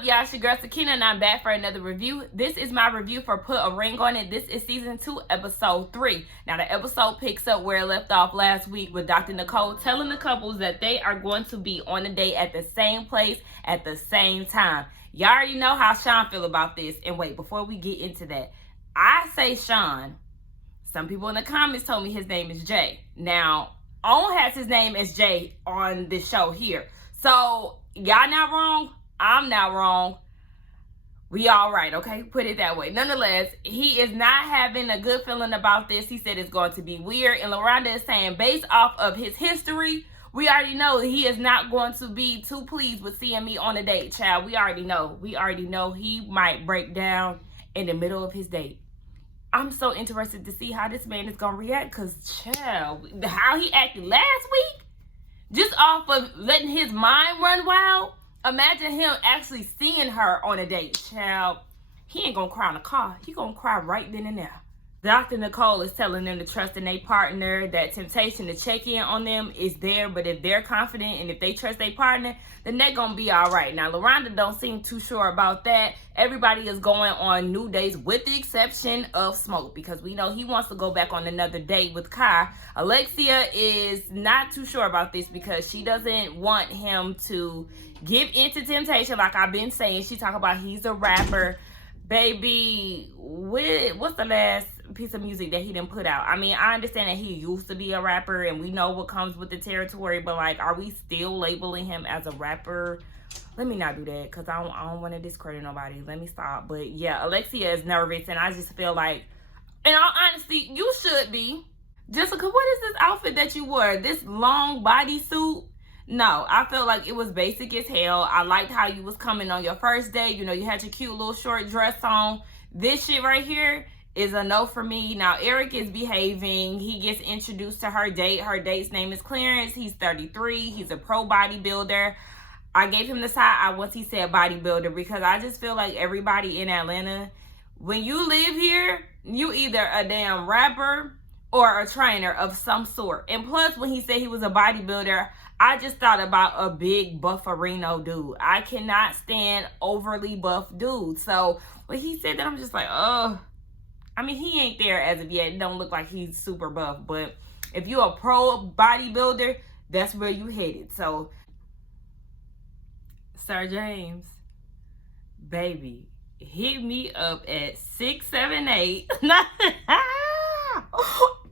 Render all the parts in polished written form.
up, y'all? It's your girl Sakina, and I'm back for another review. This is my review for Put a Ring on It. This is season 2, episode 3. Now, the episode picks up where it left off last week with Dr. Nicole telling the couples that they are going to be on a date at the same place at the same time. Y'all already know how Sean feel about this. And wait, before we get into that, I say Sean. Some people in the comments told me his name is Jay. Now, Owen has his name as Jay on this show here. So, y'all not wrong. I'm not wrong. We all right, okay? Put it that way. Nonetheless, he is not having a good feeling about this. He said it's going to be weird. And LaRonda is saying, based off of his history, we already know he is not going to be too pleased with seeing me on a date, child. We already know. We already know he might break down in the middle of his date. I'm so interested to see how this man is going to react because, child, how he acted last week, just off of letting his mind run wild. Imagine him actually seeing her on a date, child. He ain't gonna cry in the car. He gonna cry right then and there. Dr. Nicole is telling them to trust in their partner, that temptation to check in on them is there, but if they're confident and if they trust their partner, then they're gonna be all right. Now, LaRonda don't seem too sure about that. Everybody is going on new dates with the exception of Smoke because we know he wants to go back on another date with Kai. Alexia is not too sure about this because she doesn't want him to give into temptation like I've been saying. She talk about he's a rapper. Baby, what's the last piece of music that he didn't put out? I mean, I understand that he used to be a rapper and we know what comes with the territory, but like, are we still labeling him as a rapper? Let me not do that because I don't want to discredit nobody. Let me stop. But yeah, Alexia is nervous and I just feel like, in all honesty, you should be. Jessica, what is this outfit that you wore? This long bodysuit? No, I felt like it was basic as hell. I liked how you was coming on your first day. You know, you had your cute little short dress on. This shit right here is a no for me. Now, Eric is behaving. He gets introduced to her date. Her date's name is Clarence. He's 33. He's a pro bodybuilder. I gave him the side eye once he said bodybuilder because I just feel like everybody in Atlanta, when you live here, you either a damn rapper or a trainer of some sort. And plus, when he said he was a bodybuilder, I just thought about a big bufferino dude. I cannot stand overly buff dudes. So when he said that, I'm just like, oh. I mean, he ain't there as of yet. It don't look like he's super buff. But if you're a pro bodybuilder, that's where you headed. So, Sir James, baby, hit me up at 678.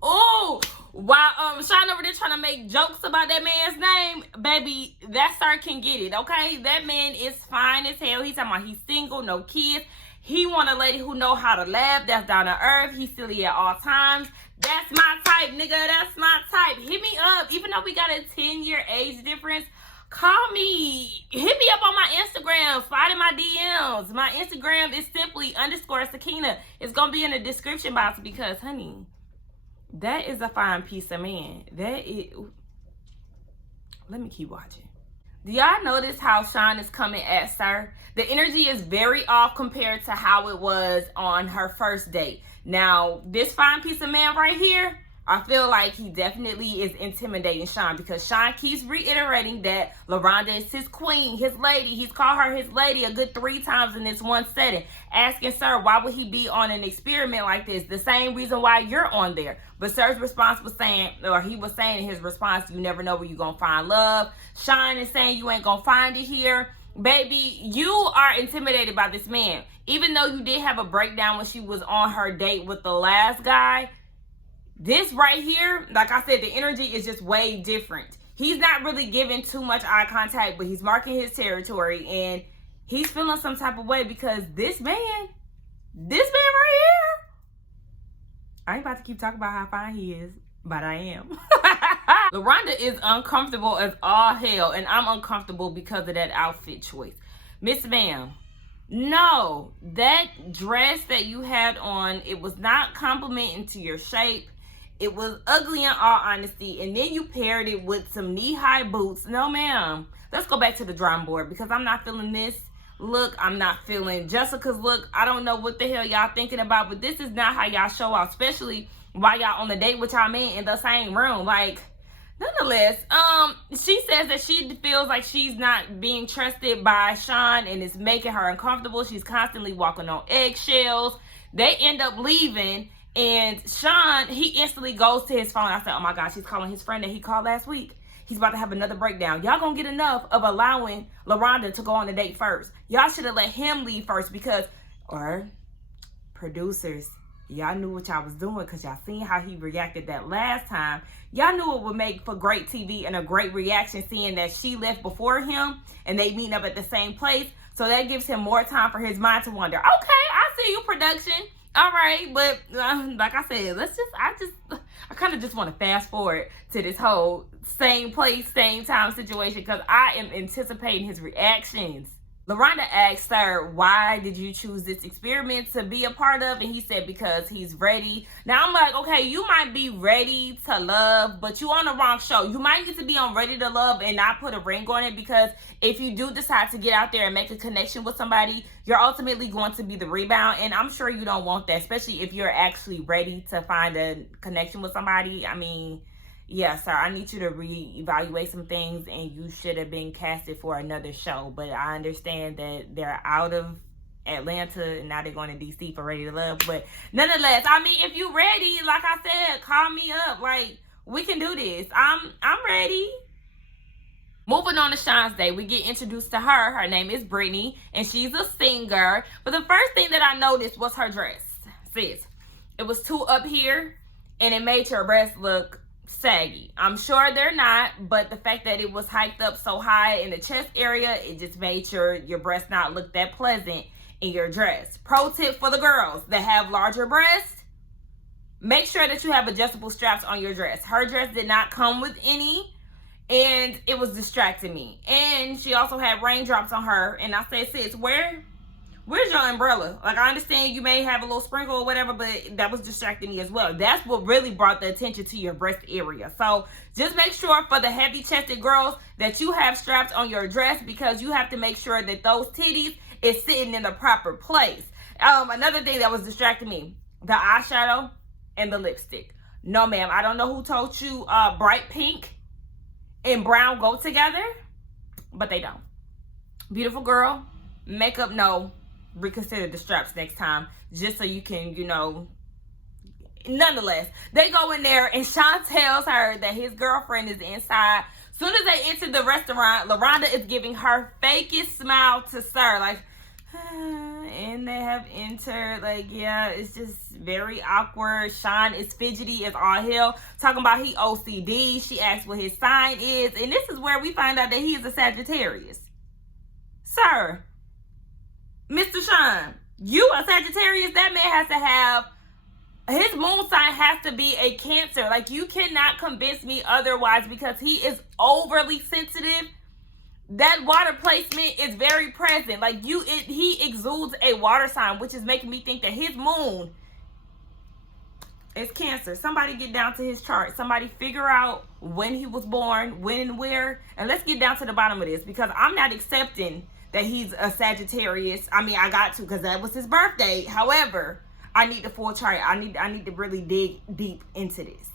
Oh, while Sean over there trying to make jokes about that man's name, baby, that sir can get it, okay? That man is fine as hell. He's talking about he's single, no kids. He want a lady who know how to laugh, that's down to earth. He's silly at all times. That's my type, nigga. That's my type. Hit me up. Even though we got a 10-year age difference, call me. Hit me up on my Instagram. Slide in my DMs. My Instagram is simply _Sakina. It's going to be in the description box because, honey, that is a fine piece of man. That is. Let me keep watching. Do y'all notice how Sean is coming at Sir? The energy is very off compared to how it was on her first date. Now, this fine piece of man right here, I feel like he definitely is intimidating Sean because Sean keeps reiterating that LaRonda is his queen, his lady. He's called her his lady a good 3 times in this one setting. Asking Sir, why would he be on an experiment like this? The same reason why you're on there. But Sir's response was saying, or he was saying in his response, you never know where you're going to find love. Sean is saying you ain't going to find it here. Baby, you are intimidated by this man. Even though you did have a breakdown when she was on her date with the last guy, this right here, like I said, the energy is just way different. He's not really giving too much eye contact, but he's marking his territory and he's feeling some type of way because this man right here, I ain't about to keep talking about how fine he is, but I am. LaRonda is uncomfortable as all hell, and I'm uncomfortable because of that outfit choice. Miss Ma'am, no, that dress that you had on, it was not complimenting to your shape. It was ugly in all honesty. And then you paired it with some knee-high boots. No, ma'am. Let's go back to the drawing board because I'm not feeling this look. I'm not feeling Jessica's look. I don't know what the hell y'all thinking about, but this is not how y'all show out, especially while y'all on the date with y'all man in the same room. Like, Nonetheless, she says that she feels like she's not being trusted by Sean and it's making her uncomfortable. She's constantly walking on eggshells. They end up leaving, and Sean, he instantly goes to his phone. I said, oh my gosh, he's calling his friend that he called last week. He's about to have another breakdown. Y'all gonna get enough of allowing LaRonda to go on the date first. Y'all should have let him leave first because, or producers, y'all knew what y'all was doing because y'all seen how he reacted that last time. Y'all knew it would make for great TV and a great reaction seeing that she left before him and they meeting up at the same place. So that gives him more time for his mind to wander. Okay, I see you, production. All right, but like I said, I kind of just want to fast forward to this whole same place, same time situation because I am anticipating his reactions. LaRonda asked her, why did you choose this experiment to be a part of? And he said, because he's ready. Now, I'm like, okay, you might be ready to love, but you on the wrong show. You might need to be on Ready to Love and not put a ring on it because if you do decide to get out there and make a connection with somebody, you're ultimately going to be the rebound. And I'm sure you don't want that, especially if you're actually ready to find a connection with somebody. I mean, yeah, sir, I need you to reevaluate some things and you should have been casted for another show. But I understand that they're out of Atlanta and now they're going to DC for Ready to Love. But nonetheless, I mean, if you ready, like I said, call me up. Like, we can do this. I'm ready. Moving on to Sean's day, we get introduced to her. Her name is Brittany, and she's a singer. But the first thing that I noticed was her dress. Sis, it was too up here, and it made her breasts look saggy. I'm sure they're not, but the fact that it was hiked up so high in the chest area, it just made your breasts not look that pleasant in your dress. Pro tip for the girls that have larger breasts, make sure that you have adjustable straps on your dress. Her dress did not come with any, and it was distracting me. And she also had raindrops on her, and I said, sis, where's your umbrella? Like, I understand you may have a little sprinkle or whatever, but that was distracting me as well. That's what really brought the attention to your breast area. So just make sure for the heavy chested girls that you have straps on your dress because you have to make sure that those titties is sitting in the proper place. Another thing that was distracting me, the eyeshadow and the lipstick. No, ma'am, I don't know who told you bright pink and brown go together, but they don't. Beautiful girl, makeup, no. Reconsider the straps next time just so you can, nonetheless, they go in there and Sean tells her that his girlfriend is inside. Soon as they enter the restaurant, LaRonda is giving her fakest smile to Sir, like, and they have entered, like, yeah, it's just very awkward. Sean is fidgety as all hell, talking about he OCD. She asks what his sign is, and this is where we find out that he is a Sagittarius. Sir, Mr. Sean, you a Sagittarius, that man has to have, his moon sign has to be a Cancer. Like, you cannot convince me otherwise because he is overly sensitive. That water placement is very present. Like, he exudes a water sign, which is making me think that his moon is Cancer. Somebody get down to his chart. Somebody figure out when he was born, when and where, and let's get down to the bottom of this because I'm not accepting that he's a Sagittarius. I mean, I got to because that was his birthday. However, I need the full chart. I need to really dig deep into this.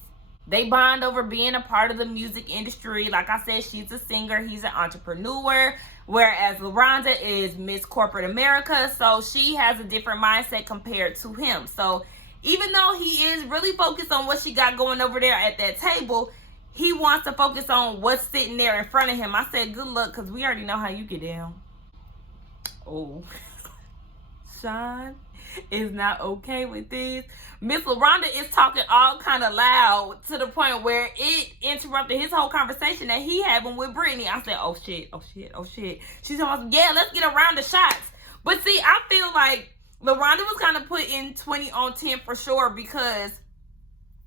They bond over being a part of the music industry. Like I said, she's a singer. He's an entrepreneur. Whereas LaRonda is Miss Corporate America. So she has a different mindset compared to him. So even though he is really focused on what she got going over there at that table, he wants to focus on what's sitting there in front of him. I said, good luck, because we already know how you get down. Oh, Sean is not okay with this. Miss LaRonda is talking all kind of loud to the point where it interrupted his whole conversation that he having with Brittany. I said, oh shit. She's almost, yeah, let's get a round of shots. But see, I feel like LaRonda was kind of put in 20 on 10 for sure because,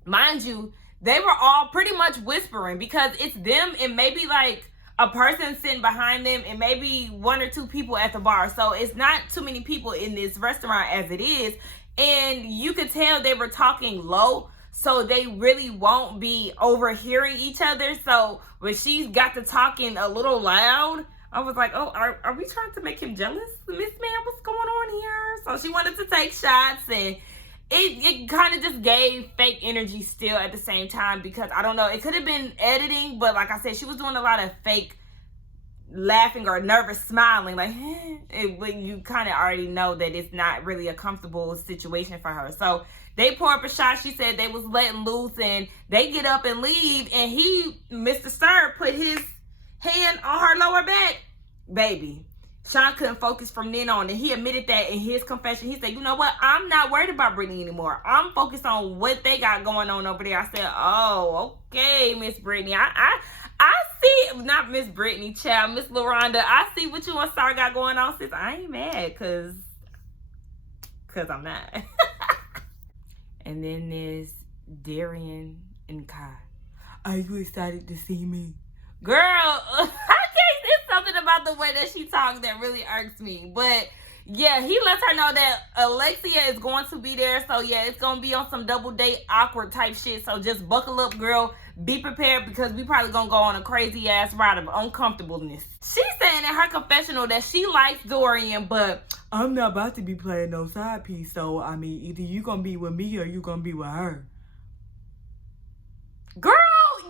mind you, they were all pretty much whispering because it's them and maybe like a person sitting behind them and maybe one or two people at the bar. So it's not too many people in this restaurant as it is. And you could tell they were talking low, so they really won't be overhearing each other. So when she's got to talking a little loud, I was like, oh, are we trying to make him jealous? Miss Man, what's going on here? So she wanted to take shots and it kind of just gave fake energy still at the same time, because I don't know, it could have been editing, but like I said, she was doing a lot of fake laughing or nervous smiling, like when you kind of already know that it's not really a comfortable situation for her. So they pour up a shot. She said they was letting loose, and they get up and leave, and Mr. Stern, put his hand on her lower back. Baby, Sean couldn't focus from then on, and he admitted that in his confession. He said, you know what, I'm not worried about Brittany anymore. I'm focused on what they got going on over there. I said, oh, okay, Miss Brittany. I see, not Miss Brittany, child, Miss LaRonda. I see what you and Star got going on, sis. I ain't mad, cause I'm not. And then there's Darian and Kai. Are you excited to see me? Girl, I can't, it's something about the way that she talks that really irks me. But yeah, he lets her know that Alexia is going to be there. So yeah, it's going to be on some double date awkward type shit. So just buckle up, girl. Be prepared, because we probably going to go on a crazy ass ride of uncomfortableness. She's saying in her confessional that she likes Dorian, but I'm not about to be playing no side piece. So, I mean, either you going to be with me or you going to be with her. Girl,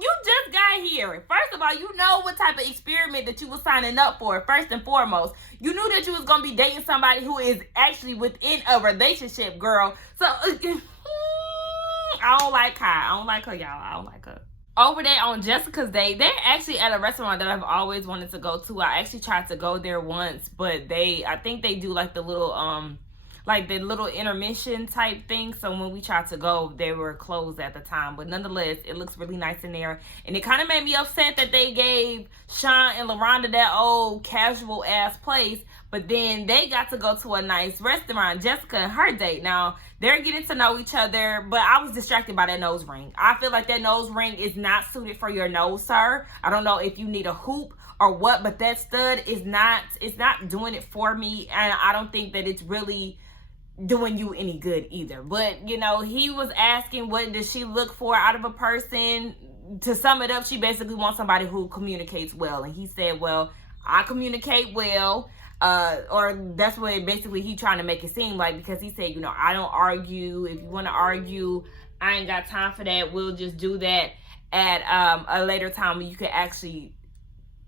you just got here. First of all, you know what type of experiment that you was signing up for, first and foremost. You knew that you was going to be dating somebody who is actually within a relationship, girl. So, I don't like her. I don't like her, y'all. I don't like her. Over there on Jessica's Day, they're actually at a restaurant that I've always wanted to go to. I actually tried to go there once, but I think they do like the little intermission type thing. So when we tried to go, they were closed at the time. But nonetheless, it looks really nice in there. And it kind of made me upset that they gave Sean and LaRonda that old casual ass place. But then they got to go to a nice restaurant, Jessica and her date. Now, they're getting to know each other, but I was distracted by that nose ring. I feel like that nose ring is not suited for your nose, sir. I don't know if you need a hoop or what, but that stud is not, it's not doing it for me. And I don't think that it's really doing you any good either. But, you know, he was asking, what does she look for out of a person? To sum it up, she basically wants somebody who communicates well. And he said, well, I communicate well. Or that's what basically he trying to make it seem like, because he said, you know, I don't argue. If you want to argue, I ain't got time for that. We'll just do that at a later time when you can actually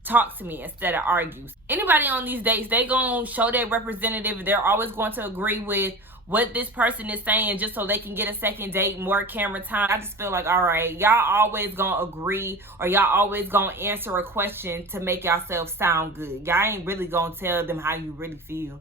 talk to me instead of argue. Anybody on these dates, they gonna show their representative. They're always going to agree with what this person is saying just so they can get a second date, more camera time. I just feel like, all right, y'all always gonna agree, or y'all always gonna answer a question to make yourself sound good. Y'all ain't really gonna tell them how you really feel.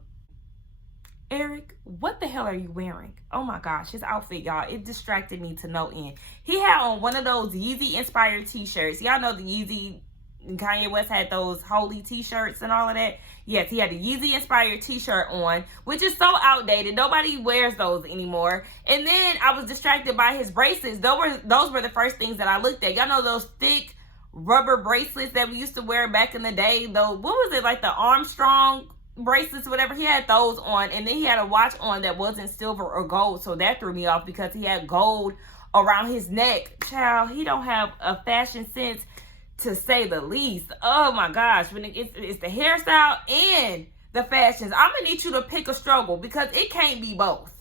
Eric, what the hell are you wearing? Oh my gosh, his outfit, y'all, it distracted me to no end. He had on one of those Yeezy inspired t-shirts. Y'all know the Yeezy, Kanye West had those holy t-shirts and all of that. Yes, he had a Yeezy inspired t-shirt on, which is so outdated. Nobody wears those anymore. And then I was distracted by his bracelets. Those were the first things that I looked at. Y'all know those thick rubber bracelets that we used to wear back in the day? Though, what was it, like the Armstrong bracelets, whatever? He had those on, and then he had a watch on that wasn't silver or gold. So that threw me off, because he had gold around his neck. Child, he don't have a fashion sense, to say the least. Oh my gosh, when it's the hairstyle and the fashions. I'm gonna need you to pick a struggle, because it can't be both.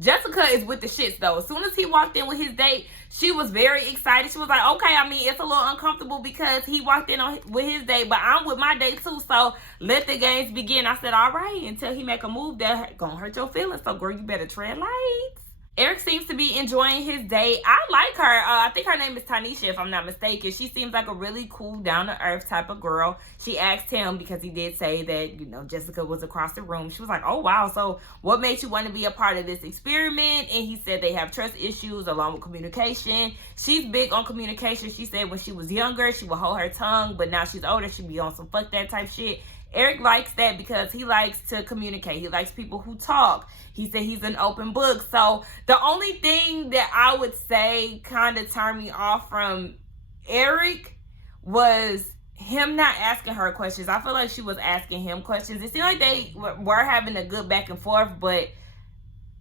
Jessica is with the shits though. As soon as he walked in with his date, she was very excited. She was like, okay, I mean, it's a little uncomfortable because he walked in with his date, but I'm with my date too, so let the games begin. I said, all right, until he make a move that gonna hurt your feelings. So girl, you better tread light. Eric seems to be enjoying his date. I like her. I think her name is Tanisha, if I'm not mistaken. She seems like a really cool, down-to-earth type of girl. She asked him, because he did say that, you know, Jessica was across the room. She was like, oh, wow, so what made you want to be a part of this experiment? And he said they have trust issues along with communication. She's big on communication. She said when she was younger, she would hold her tongue, but now she's older, she'd be on some fuck that type shit. Eric likes that because he likes to communicate. He likes people who talk. He said he's an open book. So the only thing that I would say kind of turned me off from Eric was him not asking her questions. I feel like she was asking him questions. It seemed like they were having a good back and forth, but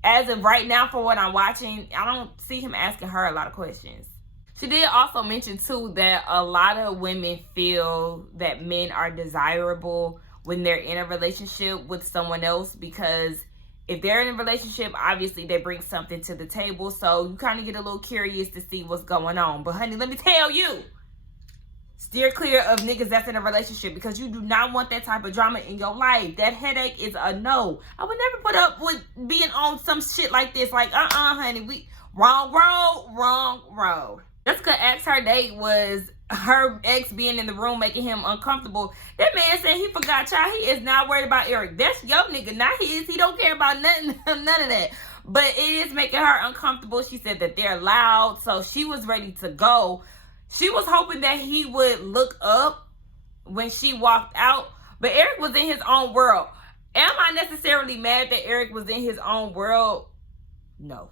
as of right now, for what I'm watching, I don't see him asking her a lot of questions. She did also mention, too, that a lot of women feel that men are desirable when they're in a relationship with someone else, because if they're in a relationship, obviously they bring something to the table. So you kind of get a little curious to see what's going on. But honey, let me tell you, steer clear of niggas that's in a relationship, because you do not want that type of drama in your life. That headache is a no. I would never put up with being on some shit like this. Like, honey, we wrong road. Jessica asked her date was her ex being in the room making him uncomfortable. That man said he forgot, child. He is not worried about Eric. That's your nigga, not his. He don't care about nothing, none of that. But it is making her uncomfortable. She said that they're loud, so she was ready to go. She was hoping that he would look up when she walked out, but Eric was in his own world. Am I necessarily mad that Eric was in his own world? No.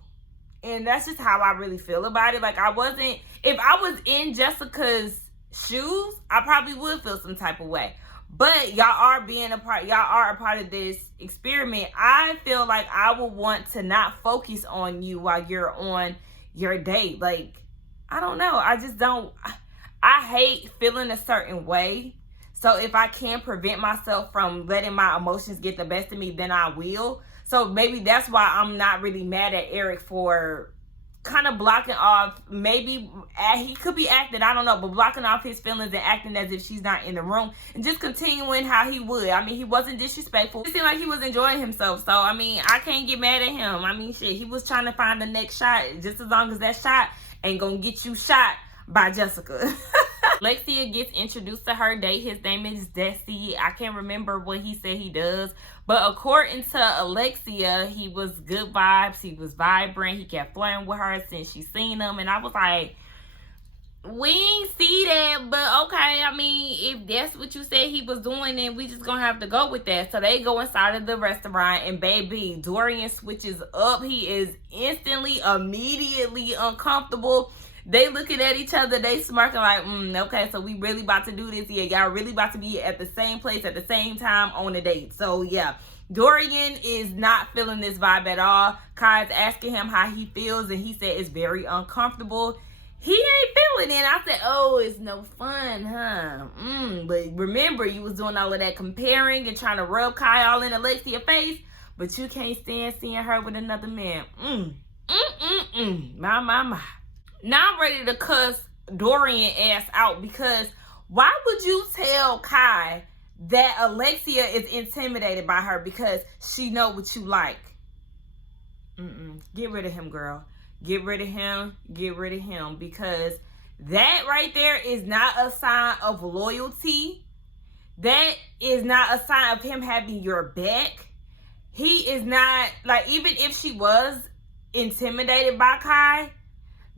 And that's just how I really feel about it. Like, if I was in Jessica's shoes, I probably would feel some type of way. But y'all are a part of this experiment. I feel like I would want to not focus on you while you're on your date. Like, I don't know. I hate feeling a certain way. So if I can prevent myself from letting my emotions get the best of me, then I will. So maybe that's why I'm not really mad at Eric for kind of blocking off. Maybe he could be acting, I don't know, but blocking off his feelings and acting as if she's not in the room and just continuing how he would. I mean, he wasn't disrespectful. It seemed like he was enjoying himself. So, I mean, I can't get mad at him. I mean, shit, he was trying to find the next shot, just as long as that shot ain't gonna get you shot by Jessica. Alexia gets introduced to her date. His name is Desi. I can't remember what he said he does, but according to Alexia, he was good vibes. He was vibrant. He kept flirting with her since she seen him, and I was like, we ain't see that, but okay. I mean, if that's what you said he was doing, then we just gonna have to go with that. So they go inside of the restaurant, and baby, Dorian switches up. He is immediately uncomfortable. They looking at each other, they smirking like, okay, so we really about to do this. Yeah, y'all really about to be at the same place at the same time on a date. So yeah, Dorian is not feeling this vibe at all. Kai's asking him how he feels, and he said it's very uncomfortable. He ain't feeling it. I said, oh, it's no fun, huh? But remember, you was doing all of that comparing and trying to rub Kai all in Alexia's face, but you can't stand seeing her with another man. My. Now I'm ready to cuss Dorian ass out, because why would you tell Kai that Alexia is intimidated by her because she know what you like? Get rid of him, girl. Get rid of him. Get rid of him, because that right there is not a sign of loyalty. That is not a sign of him having your back. He is not, like, even if she was intimidated by Kai,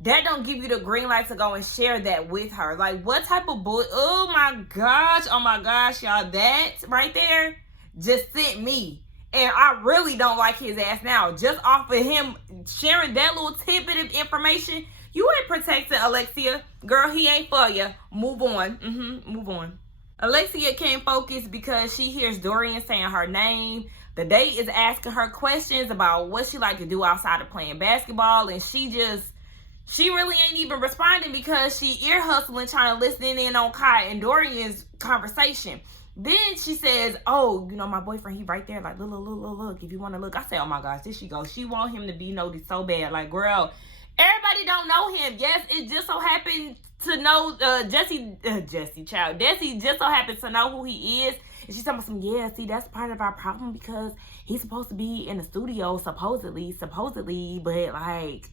that don't give you the green light to go and share that with her. Like, what type of boy? Oh my gosh, y'all, that right there just sent me. And I really don't like his ass now. Just off of him sharing that little tidbit of information, you ain't protecting Alexia. Girl, he ain't for you. Move on. Move on. Alexia can't focus because she hears Dorian saying her name. The date is asking her questions about what she like to do outside of playing basketball, and she really ain't even responding because she ear hustling, trying to listen in on Kai and Dorian's conversation. Then she says, oh, you know, my boyfriend, he right there, like, look, if you want to look. I say, oh my gosh, there she goes. She want him to be noticed so bad. Like, girl, everybody don't know him. Yes, it just so happened to know Desi just so happens to know who he is. And she's talking about some, yeah, see, that's part of our problem because he's supposed to be in the studio, supposedly, but like,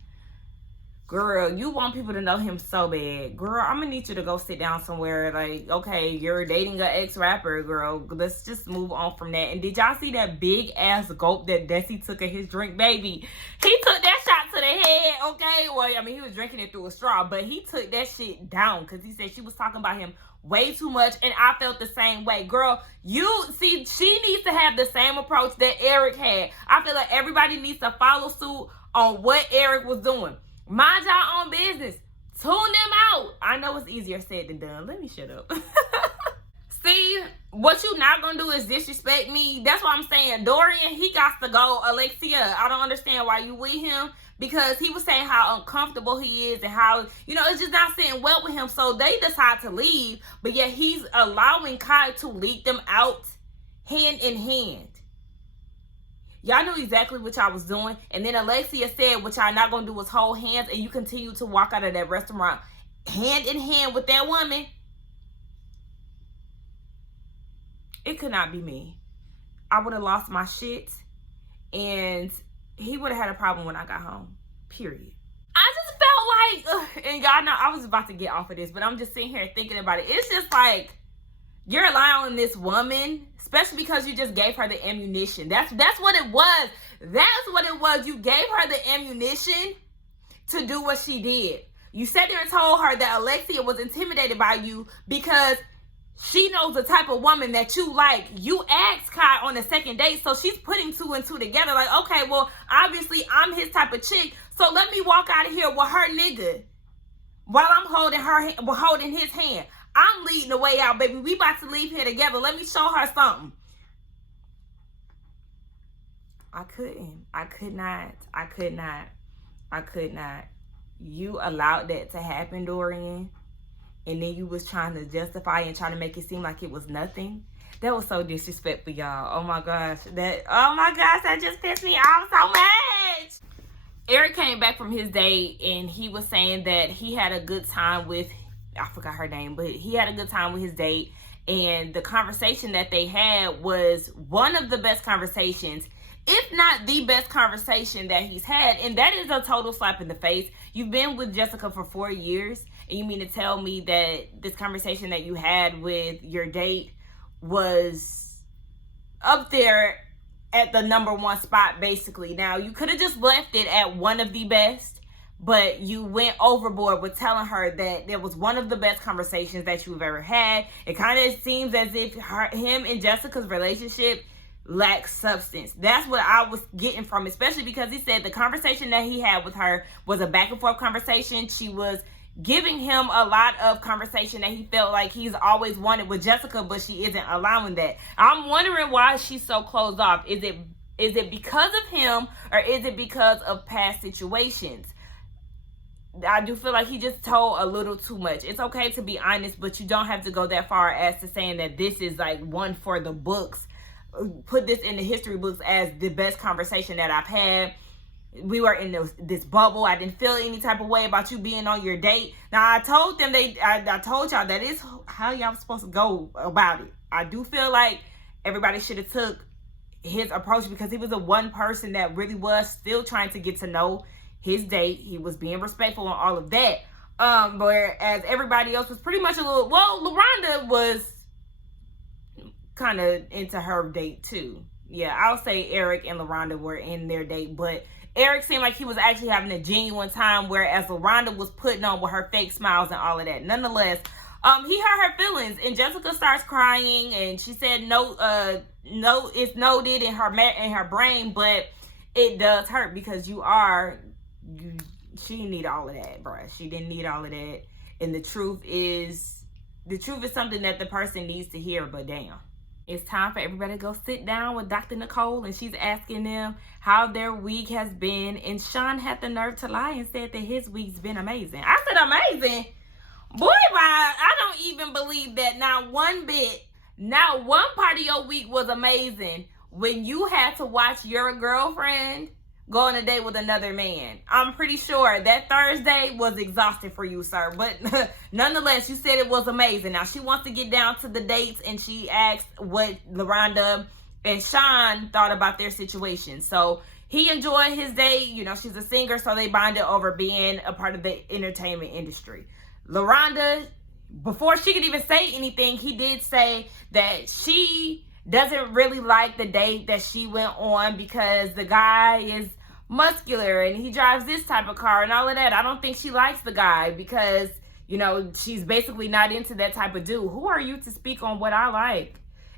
girl, you want people to know him so bad. Girl, I'm gonna need you to go sit down somewhere. Like, okay, you're dating an ex-rapper, girl. Let's just move on from that. And did y'all see that big ass gulp that Desi took of his drink? Baby, he took that shot to the head, okay? Well, I mean, he was drinking it through a straw, but he took that shit down because he said she was talking about him way too much, and I felt the same way. Girl, you see, she needs to have the same approach that Eric had. I feel like everybody needs to follow suit on what Eric was doing. Mind y'all own business. Tune them out. I know it's easier said than done. Let me shut up. See, what you not gonna do is disrespect me. That's what I'm saying. Dorian, he got to go. Alexia, I don't understand why you with him, because he was saying how uncomfortable he is and how, you know, it's just not sitting well with him. So they decide to leave, but yet he's allowing Kai to lead them out hand in hand. Y'all knew exactly what y'all was doing. And then Alexia said what y'all not going to do was hold hands, and you continue to walk out of that restaurant hand in hand with that woman. It could not be me. I would have lost my shit, and he would have had a problem when I got home. Period. I just felt like, and y'all know I was about to get off of this, but I'm just sitting here thinking about it. It's just like, you're allowing this woman, especially because you just gave her the ammunition. That's what it was. That's what it was. You gave her the ammunition to do what she did. You sat there and told her that Alexia was intimidated by you because she knows the type of woman that you like. You asked Kai on the second date, so she's putting 2 and 2 together. Like, okay, well, obviously I'm his type of chick, so let me walk out of here with her nigga while I'm holding his hand. I'm leading the way out, baby. We about to leave here together. Let me show her something. I could not. You allowed that to happen, Dorian. And then you was trying to justify and trying to make it seem like it was nothing. That was so disrespectful, y'all. Oh my gosh. That just pissed me off so much. Eric came back from his date and he was saying that he had a good time with, I forgot her name, but he had a good time with his date. And the conversation that they had was one of the best conversations, if not the best conversation that he's had. And that is a total slap in the face. You've been with Jessica for 4 years, and you mean to tell me that this conversation that you had with your date was up there at the #1 spot, basically. Now, you could have just left it at one of the best, but you went overboard with telling her that there was one of the best conversations that you've ever had. It kind of seems as if him and Jessica's relationship lacks substance. That's what I was getting from it, especially because he said the conversation that he had with her was a back and forth conversation. She was giving him a lot of conversation that he felt like he's always wanted with Jessica, but she isn't allowing that. I'm wondering why she's so closed off. Is it because of him, or is it because of past situations? I do feel like he just told a little too much. It's okay to be honest, but you don't have to go that far as to saying that this is like one for the books. Put this in the history books as the best conversation that I've had. We were in this bubble. I didn't feel any type of way about you being on your date. Now, I told them I told y'all that is how y'all supposed to go about it. I do feel like everybody should have took his approach, because he was the one person that really was still trying to get to know his date. He was being respectful and all of that. Whereas everybody else was pretty much LaRonda was kind of into her date too. Yeah, I'll say Eric and LaRonda were in their date, but Eric seemed like he was actually having a genuine time, whereas LaRonda was putting on with her fake smiles and all of that. Nonetheless, he hurt her feelings, and Jessica starts crying, and she said no, it's noted in her brain, but it does hurt because she didn't need all of that, bruh. She didn't need all of that, and the truth is something that the person needs to hear. But damn. It's time for everybody to go sit down with Dr. Nicole, and she's asking them how their week has been. And Sean had the nerve to lie and said that his week's been amazing. I said amazing? Boy, I don't even believe that. Not one bit. Not one part of your week was amazing when you had to watch your girlfriend go on a date with another man. I'm pretty sure that Thursday was exhausting for you, sir. But nonetheless, you said it was amazing. Now, she wants to get down to the dates, and she asked what LaRonda and Sean thought about their situation. So he enjoyed his date. You know, she's a singer, so they bonded over being a part of the entertainment industry. LaRonda, before she could even say anything, he did say that she doesn't really like the date that she went on because the guy is muscular and he drives this type of car and all of that. I don't think she likes the guy because, you know, she's basically not into that type of dude. Who are you to speak on what I like?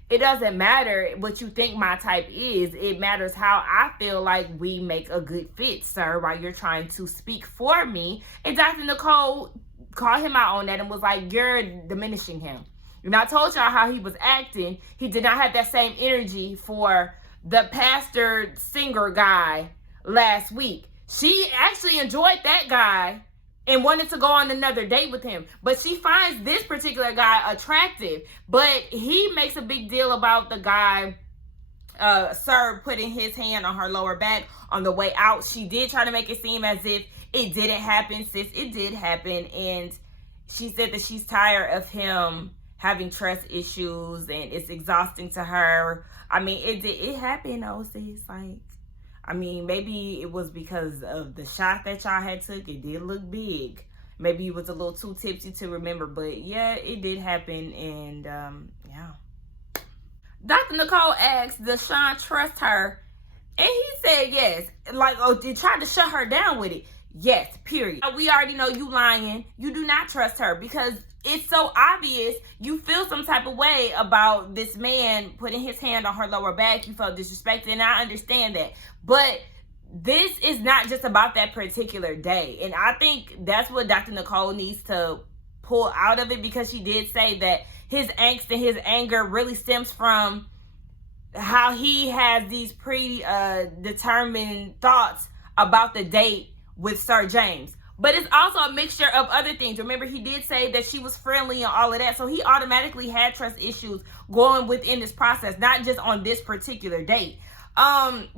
It doesn't matter what you think my type is. It matters how I feel like we make a good fit, sir, while you're trying to speak for me. And Dr. Nicole called him out on that and was like, you're diminishing him. And I told y'all how he was acting. He did not have that same energy for the pastor singer guy last week. She actually enjoyed that guy and wanted to go on another date with him. But she finds this particular guy attractive. But he makes a big deal about the guy Sir putting his hand on her lower back on the way out. She did try to make it seem as if it didn't happen. Sis, it did happen. And she said that she's tired of him having trust issues and it's exhausting to her. I mean, it happened though, sis. Like, I mean, maybe it was because of the shot that y'all had took. It did look big. Maybe he was a little too tipsy to remember, but yeah, it did happen. And yeah. Dr. Nicole asked, does Sean trust her? And he said yes. Like, oh, they tried to shut her down with it. Yes, period. We already know you lying. You do not trust her because it's so obvious you feel some type of way about this man putting his hand on her lower back. You felt disrespected, and I understand that. But this is not just about that particular day. And I think that's what Dr. Nicole needs to pull out of it, because she did say that his angst and his anger really stems from how he has these predetermined thoughts about the date with Sir James. But it's also a mixture of other things. Remember, he did say that she was friendly and all of that. So he automatically had trust issues going within this process, not just on this particular date.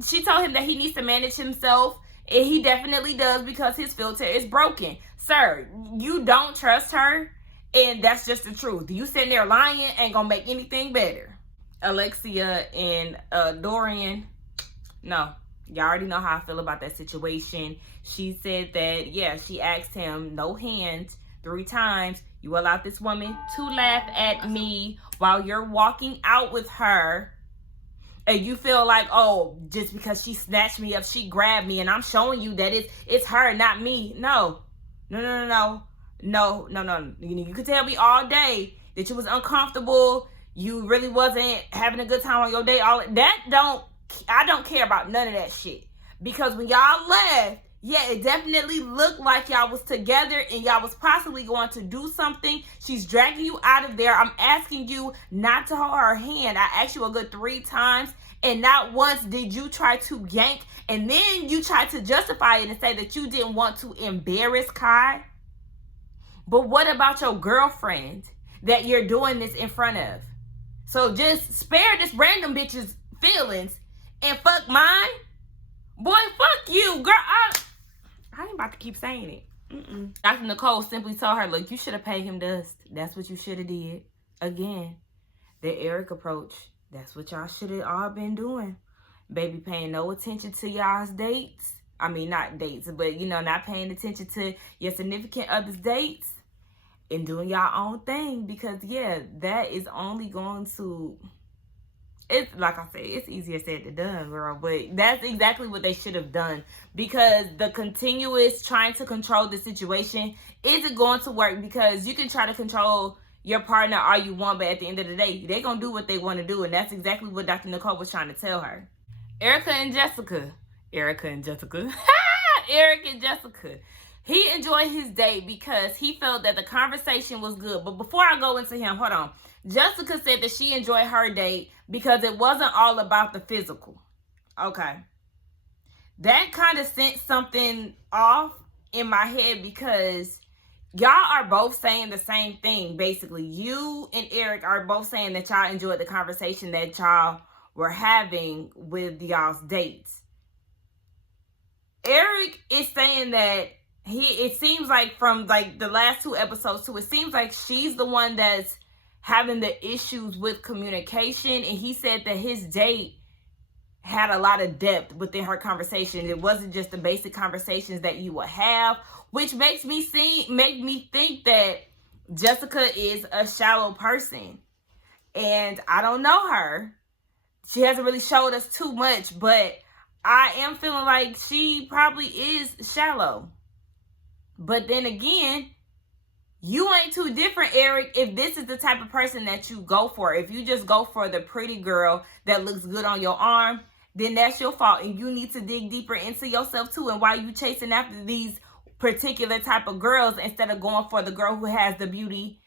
She told him that he needs to manage himself. And he definitely does, because his filter is broken. Sir, you don't trust her. And that's just the truth. You sitting there lying ain't gonna make anything better. Alexia and Dorian, no. Y'all already know how I feel about that situation. She said that, yeah, she asked him, no hands, 3 times. You allowed this woman to laugh at me while you're walking out with her. And you feel like, oh, just because she snatched me up, she grabbed me, and I'm showing you that it's her, not me. No. No. You could tell me all day that you was uncomfortable. You really wasn't having a good time on your day. I don't care about none of that shit. Because when y'all left, yeah, it definitely looked like y'all was together and y'all was possibly going to do something. She's dragging you out of there. I'm asking you not to hold her hand. I asked you a good 3 times, and not once did you try to yank. And then you tried to justify it and say that you didn't want to embarrass Kai. But what about your girlfriend that you're doing this in front of? So just spare this random bitch's feelings and fuck mine? Boy, fuck you, girl. I ain't about to keep saying it. Dr. Nicole simply told her, look, you should have paid him dust. That's what you should have did. Again, the Eric approach. That's what y'all should have all been doing. Baby, paying no attention to y'all's dates. I mean, not dates, but, not paying attention to your significant other's dates. And doing y'all own thing. Because, yeah, that is only going to... It's like I said, it's easier said than done, girl. But that's exactly what they should have done. Because the continuous trying to control the situation isn't going to work. Because you can try to control your partner all you want, but at the end of the day, they're going to do what they want to do. And that's exactly what Dr. Nicole was trying to tell her. Eric and Jessica. He enjoyed his date because he felt that the conversation was good. But before I go into him, hold on. Jessica said that she enjoyed her date because it wasn't all about the physical. Okay. That kind of sent something off in my head, because y'all are both saying the same thing, basically. You and Eric are both saying that y'all enjoyed the conversation that y'all were having with y'all's dates. Eric is saying that it seems like from like the last 2 episodes too, it seems like she's the one that's having the issues with communication. And he said that his date had a lot of depth within her conversation. It wasn't just the basic conversations that you would have, which makes me think that Jessica is a shallow person. And I don't know her. She hasn't really showed us too much, but I am feeling like she probably is shallow. But then again, you ain't too different, Eric, if this is the type of person that you go for. If you just go for the pretty girl that looks good on your arm, then that's your fault. And you need to dig deeper into yourself too. And why you chasing after these particular type of girls instead of going for the girl who has the beauty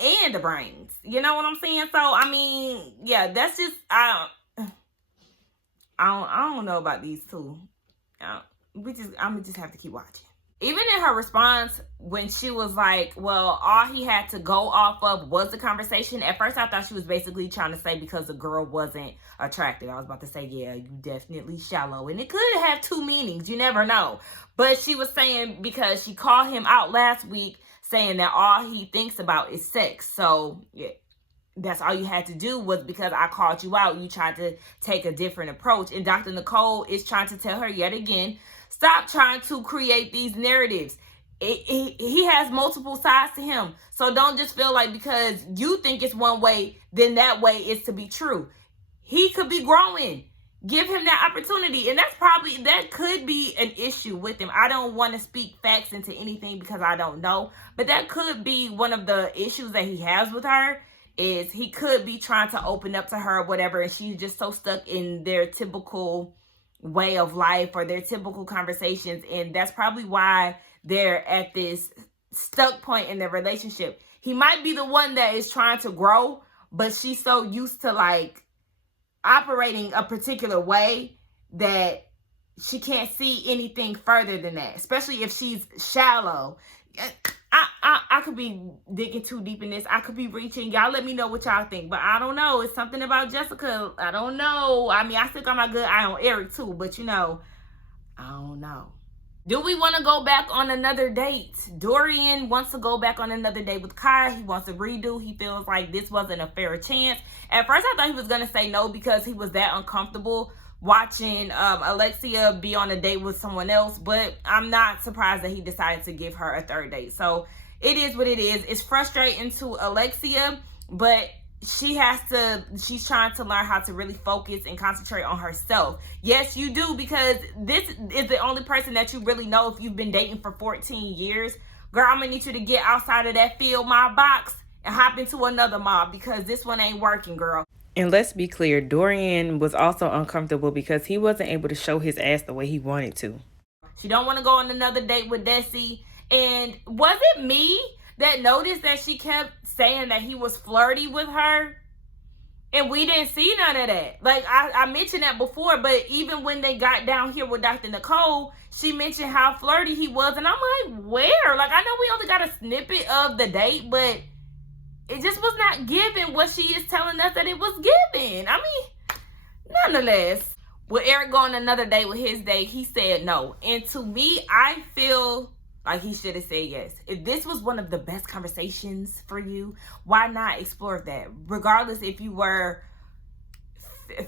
and the brains? You know what I'm saying? So, I mean, yeah, that's just, I don't know about these two. I'm gonna just have to keep watching. Even in her response, when she was like, well, all he had to go off of was the conversation. At first, I thought she was basically trying to say because the girl wasn't attractive. I was about to say, yeah, you definitely shallow. And it could have two meanings. You never know. But she was saying because she called him out last week saying that all he thinks about is sex. So, yeah. That's all you had to do was because I called you out. You tried to take a different approach. And Dr. Nicole is trying to tell her yet again, stop trying to create these narratives. He has multiple sides to him. So don't just feel like because you think it's one way, then that way is to be true. He could be growing. Give him that opportunity. And that could be an issue with him. I don't want to speak facts into anything because I don't know. But that could be one of the issues that he has with her. Is he could be trying to open up to her or whatever, and she's just so stuck in their typical way of life or their typical conversations, and that's probably why they're at this stuck point in their relationship. He might be the one that is trying to grow, but she's so used to like operating a particular way that she can't see anything further than that, especially if she's shallow. I could be digging too deep in this. I could be reaching. Y'all let me know what y'all think. But I don't know. It's something about Jessica. I don't know. I mean, I still got my good eye on Eric too. But, I don't know. Do we want to go back on another date? Dorian wants to go back on another date with Kai. He wants to redo. He feels like this wasn't a fair chance. At first, I thought he was going to say no because he was that uncomfortable watching Alexia be on a date with someone else, but I'm not surprised that he decided to give her a third date. So it is what it is. It's frustrating to Alexia, but she's trying to learn how to really focus and concentrate on herself. Yes, you do, because this is the only person that you really know if you've been dating for 14 years. Girl, I'm gonna need you to get outside of that field mob box and hop into another mob because this one ain't working, girl. And let's be clear, Dorian was also uncomfortable because he wasn't able to show his ass the way he wanted to. She don't want to go on another date with Desi. And was it me that noticed that she kept saying that he was flirty with her? And we didn't see none of that. Like, I mentioned that before, but even when they got down here with Dr. Nicole, she mentioned how flirty he was. And I'm like, where? Like, I know we only got a snippet of the date, but it just was not given what she is telling us that it was given. I mean, nonetheless, with Eric going another date with his date, he said no. And to me, I feel like he should have said yes. If this was one of the best conversations for you, why not explore that? Regardless if you were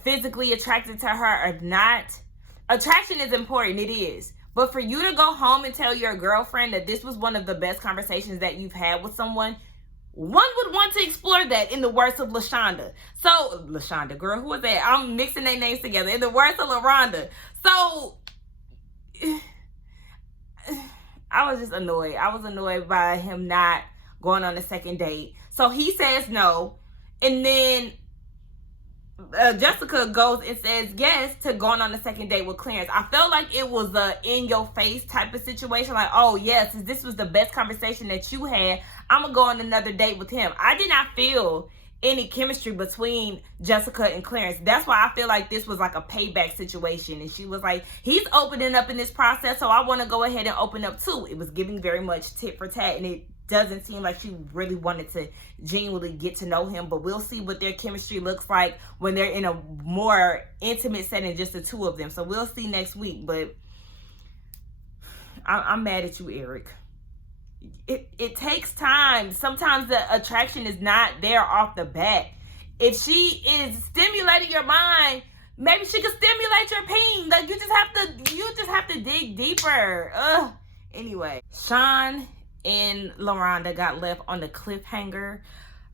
physically attracted to her or not. Attraction is important, it is. But for you to go home and tell your girlfriend that this was one of the best conversations that you've had with someone, one would want to explore that, in the words of LaShonda. So, LaShonda, girl, who is that? I'm mixing their names together. In the words of LaRonda. So, I was just annoyed. I was annoyed by him not going on a second date. So, he says no. And then Jessica goes and says yes to going on a second date with Clarence. I felt like it was a in-your-face type of situation. Like, oh, yes, this was the best conversation that you had, I'm going to go on another date with him. I did not feel any chemistry between Jessica and Clarence. That's why I feel like this was like a payback situation. And she was like, he's opening up in this process, so I want to go ahead and open up too. It was giving very much tit for tat, and it doesn't seem like she really wanted to genuinely get to know him. But we'll see what their chemistry looks like when they're in a more intimate setting, just the two of them. So we'll see next week. But I'm mad at you, Eric. It takes time. Sometimes the attraction is not there off the bat. If she is stimulating your mind, maybe she could stimulate your peen. Like, you just have to dig deeper. Anyway, Sean and LaRonda got left on the cliffhanger.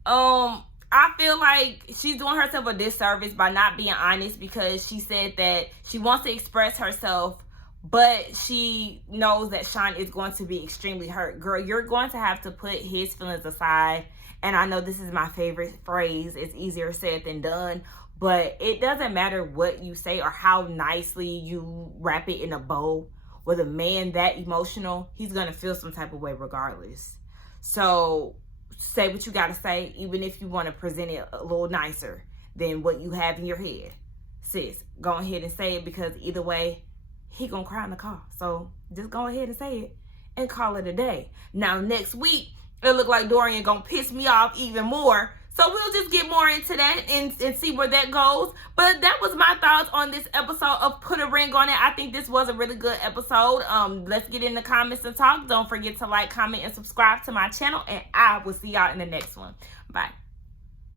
I feel like she's doing herself a disservice by not being honest, because she said that she wants to express herself, but she knows that Sean is going to be extremely hurt. Girl, you're going to have to put his feelings aside. And I know this is my favorite phrase. It's easier said than done. But it doesn't matter what you say or how nicely you wrap it in a bow. With a man that emotional, he's going to feel some type of way regardless. So say what you got to say, even if you want to present it a little nicer than what you have in your head. Sis, go ahead and say it, because either way, he gonna cry in the car. So just go ahead and say it. and call it a day. Now, next week, it look like Dorian gonna piss me off even more. So we'll just get more into that and see where that goes. But that was my thoughts on this episode of Put a Ring on It. I think this was a really good episode. Let's get in the comments and talk. Don't forget to like, comment, and subscribe to my channel. And I will see y'all in the next one. Bye.